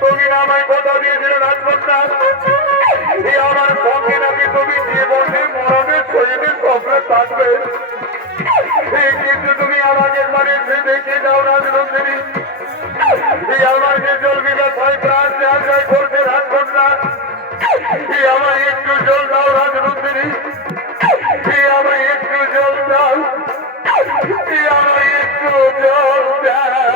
তুমি আমায় কথা দিয়েছিল রাজকন্যা আমার সঙ্গে নাকি তুমি জীবনে মরণে শরীরে স্বপ্নে থাকবে কিন্তু আমাকে মানে সে দেখে যাও রাজনন্দিনী এই আমার যে জল বিঘা ছয় প্রাণ দেওয়া যায় করছে রাজকন্যা এই আমার একটু জল দাও রাজনন্দিনী এই আমার একটু জল দাও। এই আমার একটু জল দাও।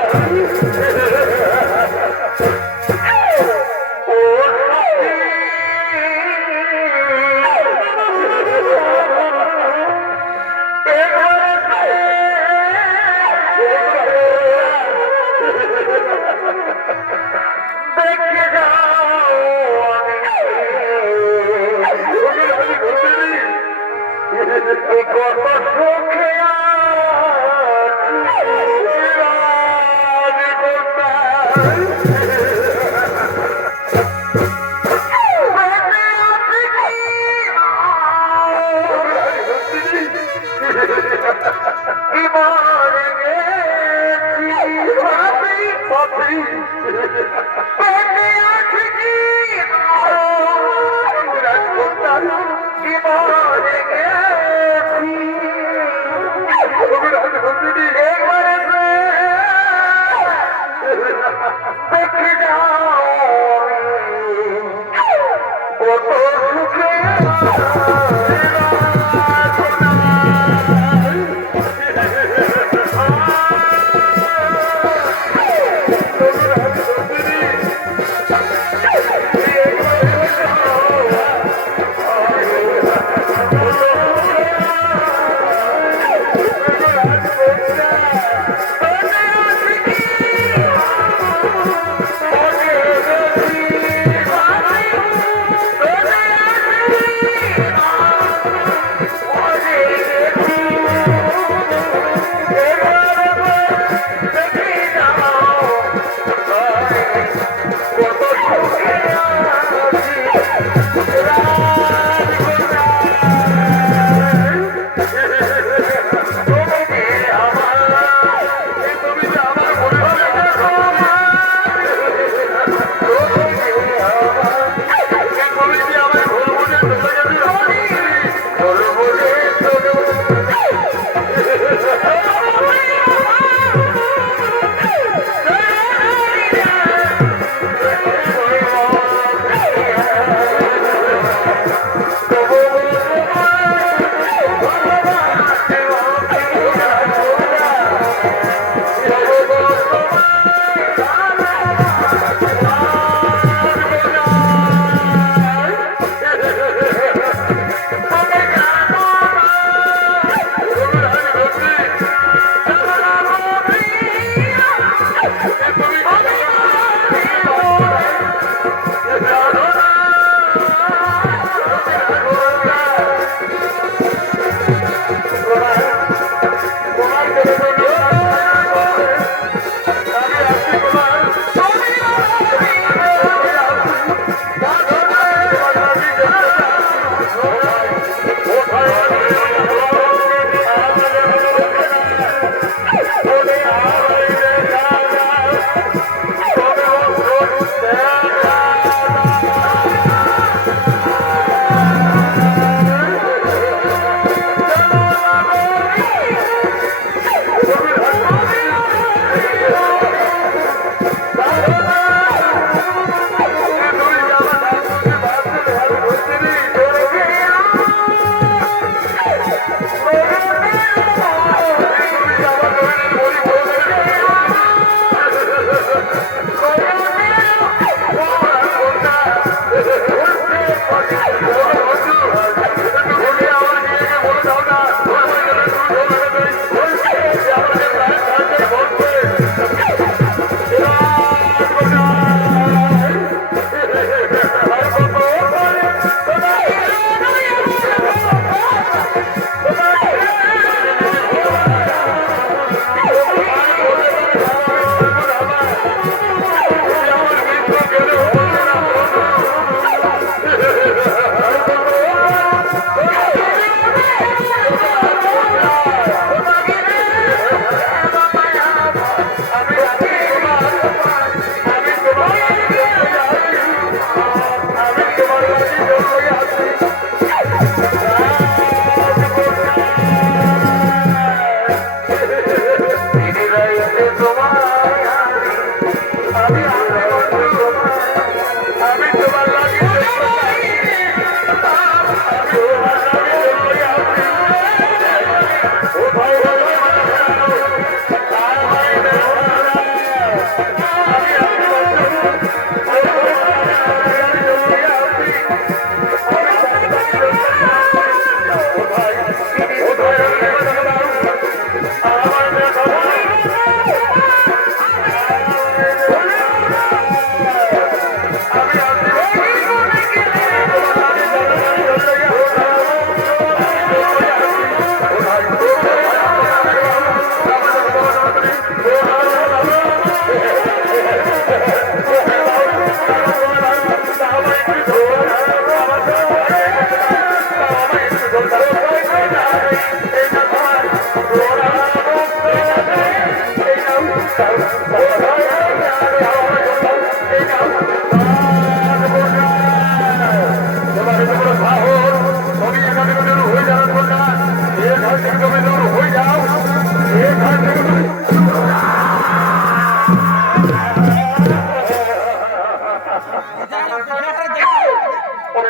Yeah!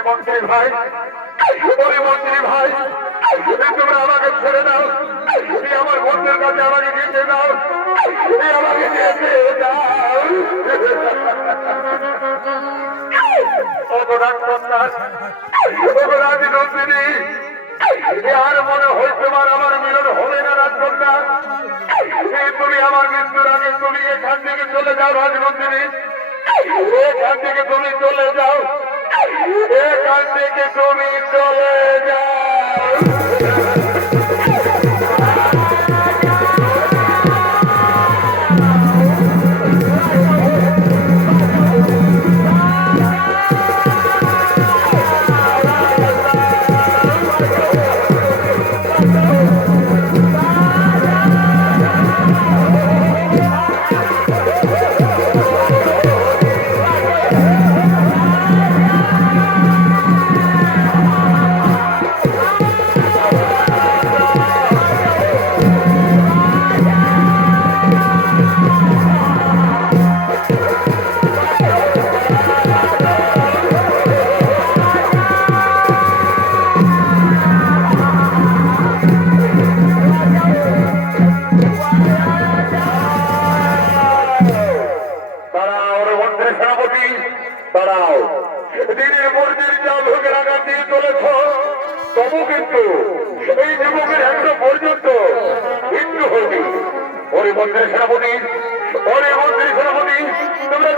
মন্ত্রী ভাই। মন্ত্রী ভাই তোমরা আমাকে ছেড়ে দাও। আমার বন্ধুর কাছে আমাকে যেতে দাও। আমাকে যেতে দাও। আর মনে হয় তোমার আমার মিলন হবে না রাজকন্যা তুমি আমার মৃত্যুর আগে তুমি এখান থেকে চলে যাও রাজনন্দিনী এখান থেকে তুমি চলে যাও। এখান থেকে তুমি চলে যাও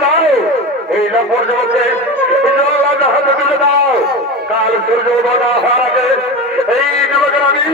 দাও। এই নম্বর যুবককে জল হাতে তুলে দাও। কাল সূর্য উদয় হওয়ার আগে এই যুবকের আমি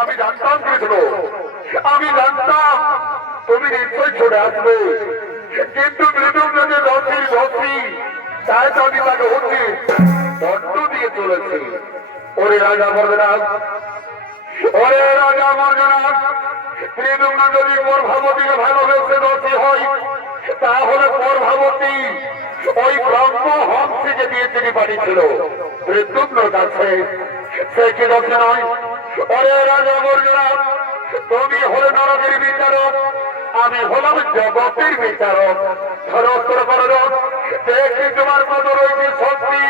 আমি জানতাম কৃষ্ণ আমি জানতাম তুমি নিশ্চয় ছড়ে আসবে। কিন্তু মৃদুম যে দশী দশী তাই তো আমি তাকে হচ্ছে দণ্ড দিয়ে চলেছি। ওরে রাজা মর্দনাথ ওরে রাজা মর্দনাথ ত্রিদুম্ন যদি প্রভাবতীকে ভালোবেসে দোষী হয়, তাহলে প্রভাবতী ওই ব্রহ্ম হংসীকে দিয়ে তিনি পাঠিয়েছিল কাছে সে কি দোষী নয়? অরে রাজা বললাম তুমি হলে নরকের বিচারক। আমি হলাম জগতের বিচারক ধরো তোমার কত রয়েছে শক্তি।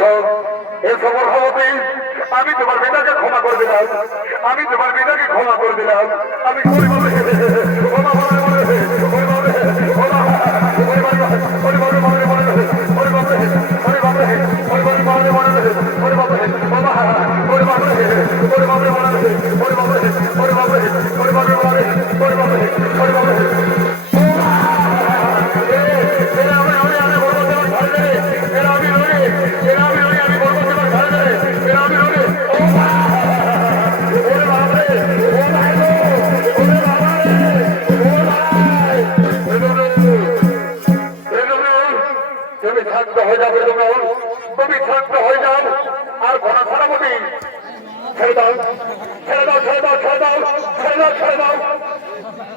এ খবর হবতে আমি তোমার বেটাকে ক্ষমা করে দিলাম আমি তোমার বেটাকে ক্ষমা করে দিলাম আমি ক্ষমা What about it? ছেড়ে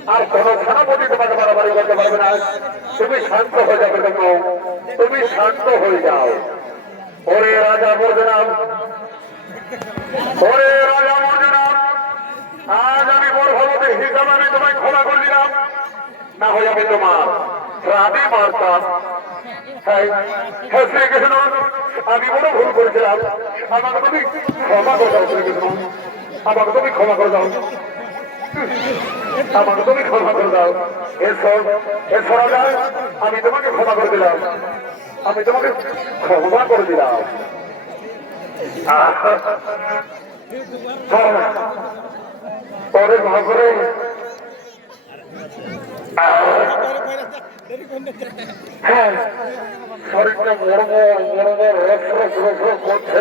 আর কোন সেনাপতি তোমাকে বাড়াবাড়ি করতে পারবে না। তুমি শান্ত হয়ে যাবে দেখো। তুমি শান্ত হয়ে যাও। ওরে রাজা মর্জনাম, ওরে রাজা মর্জনাম, আজ আমি গর্ভবতী হিসাবে আমি তোমায় ক্ষমা করে দিলাম। না হয়ে যাবে তোমার। প্রাণে মারতাম আমি বড় ভুল করেছিলাম। আমাকে তুমি ক্ষমা করে দাও আমাকে তুমি ক্ষমা করে দাও। আমাকে তুমি ক্ষমা করে দাও। এসো রাজা, আমি তোমাকে ক্ষমা করে দিলাম। আমি তোমাকে ক্ষমা করে দিলাম। পরে ভাবরে হ্যাঁ সরকার বড় বড় বড় বড় করছে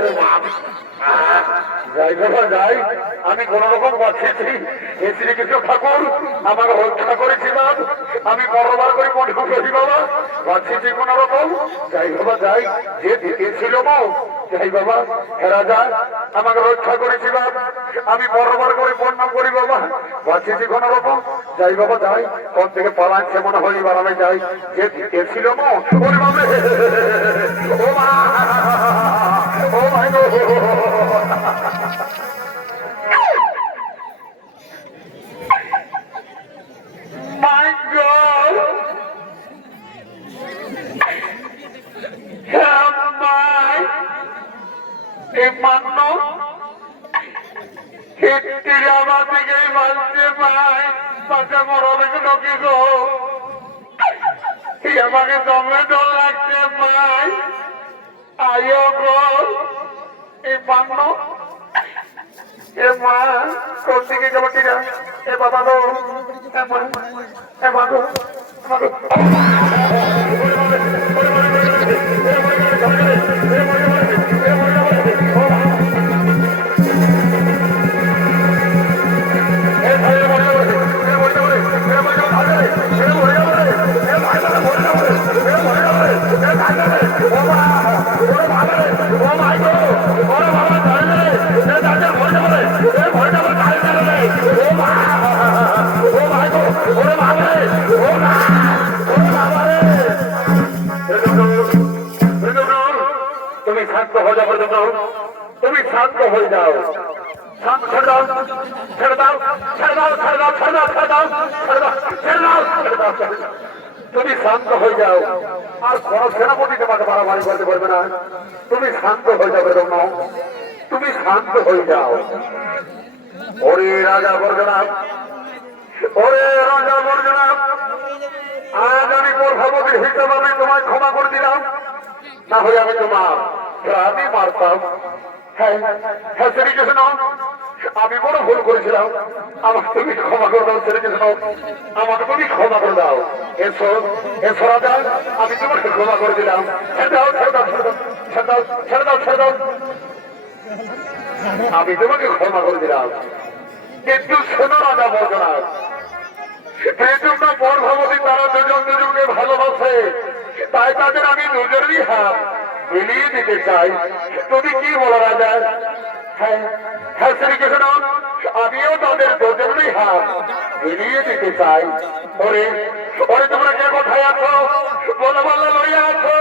যাই যাই। আমি কোন রকম ঠাকুর আমাকে রক্ষা করেছিলাম। আমি বড়বার করে মনে করি বাবা। বাঁচিয়েছি কোন রকম? যাই বাবা, যাই। যে হেরা আমাকে রক্ষা করেছিলাম। আমি করে করি বাবা। বাঁচিয়েছি কোন রকম? যাই বাবা, যাই। কোন থেকে পালাচ্ছে মনে হয় এবার যাই। যে মা, ওরে ও ও মান্য। হিটটির আমার দিকে মানছে ভাই তাকে মরবে লোকে গো। আমাকে দমে ডর লাগছে ভাই আয়ো গো, এই মান্য। এ মা, কোন দিকে যাব ঠিক এ বাবা গো, এ মা, এ তুমি শান্ত হয়ে জন্য তুমি শান্ত হয়ে যাও। শান্ত তুমি শান্ত হয়ে যাও। আর কোন সেনাপতি তোমাকে মারামারি করতে পারবে না। তুমি শান্ত হয়ে যাবে জন্য তুমি শান্ত হয়ে যাও। ওরে রাজা বর্জনাথ আমি ক্ষমা করে দিলাম। হ্যাঁ হ্যাঁ বড় ভুল করেছিলাম। আমাকে তুমি ক্ষমা করে দাও শ্রীকৃষ্ণ আমাকে তুমি ক্ষমা করে দাও। এসো এসো রাজা, আমি তোমাকে ক্ষমা করে দিলাম। ছেড়ে দাও ছেড়ে দাও ছেড়ে দাও ছেড়ে দাও আমি তোমাকে ক্ষমা করে দিলাম। কিন্তু শোনো রাজা বর্জনাথ এই জন্য পর ভগবতী তারা দুজন দুজনকে ভালোবাসে। তাই তাদের আমি দুজনেরই হাত মিলিয়ে দিতে চাই। তুমি কি বলো রাজা? হ্যাঁ হ্যাঁ আমিও তাদের দুজনেরই হাত মিলিয়ে দিতে চাই। ওরে ওরে, তোমরা কে কোথায় আছো? বলো বলো লইয়া আছো?